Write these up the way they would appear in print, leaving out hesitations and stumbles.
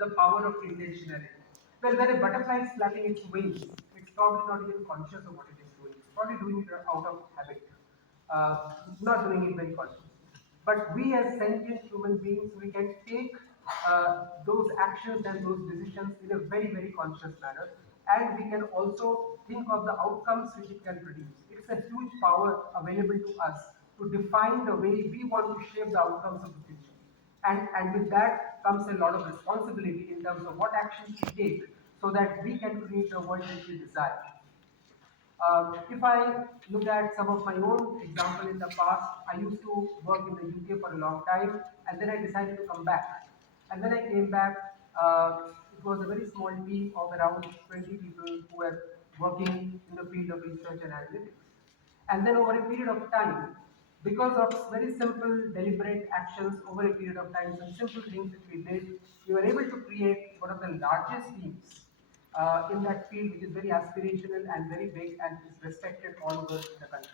the power of intentionality. Well, when a butterfly is flapping its wings, it's probably not even conscious of what it is doing. It's probably doing it out of habit, not doing it very consciously. But we as sentient human beings, we can take those actions and those decisions in a very, very conscious manner. And we can also think of the outcomes which it can produce. It's a huge power available to us to define the way we want to shape the outcomes of the future. And with that comes a lot of responsibility in terms of what actions we take so that we can create the world that we desire. If I look at some of my own example in the past, I used to work in the UK for a long time, and then I decided to come back. And when I came back, it was a very small team of around 20 people who were working in the field of research and analytics. And then over a period of time, because of very simple, deliberate actions over a period of time, some simple things that we did, we were able to create one of the largest teams in that field, which is very aspirational and very big and is respected all over the country.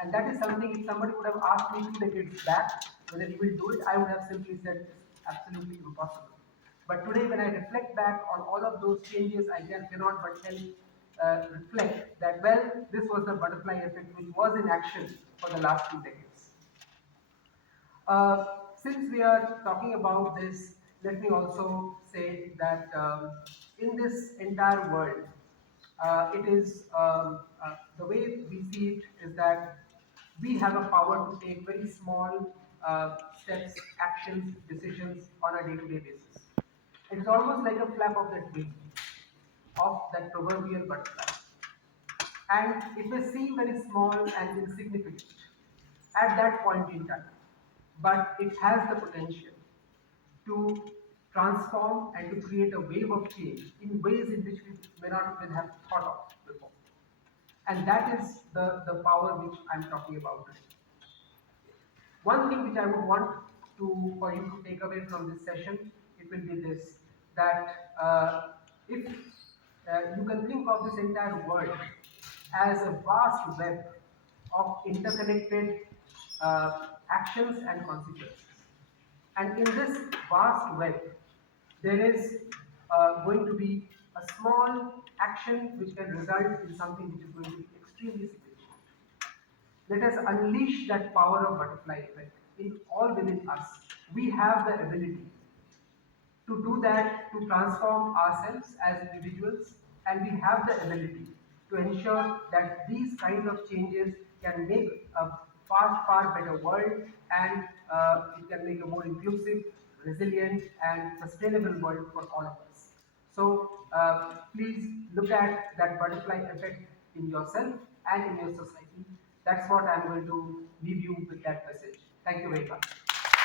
And that is something, if somebody would have asked me 2 decades back whether he will do it, I would have simply said it's absolutely impossible. But today, when I reflect back on all of those changes, I cannot but reflect that, well, this was the butterfly effect which was in action for the last 2 decades. Uh, since we are talking about this, let me also say that in this entire world, it is the way we see it is that we have a power to take very small steps, actions, decisions on a day-to-day basis. It is almost like a flap of that wing, of that proverbial butterfly. And it may seem very small and insignificant at that point in time, but it has the potential to transform and to create a wave of change in ways in which we may not even have thought of before. And that is the power which I'm talking about today. One thing which I would want for you to take away from this session, it will be this, that if you can think of this entire world as a vast web of interconnected actions and consequences. And in this vast web, there is going to be a small action which can result in something which is going to be extremely significant. Let us unleash that power of butterfly effect in all within us. We have the ability to do that, to transform ourselves as individuals, and we have the ability to ensure that these kinds of changes can make a far, far better world, and it can make a more inclusive, resilient, and sustainable world for all of us. So please look at that butterfly effect in yourself and in your society. That's what I'm going to leave you with that message. Thank you very much.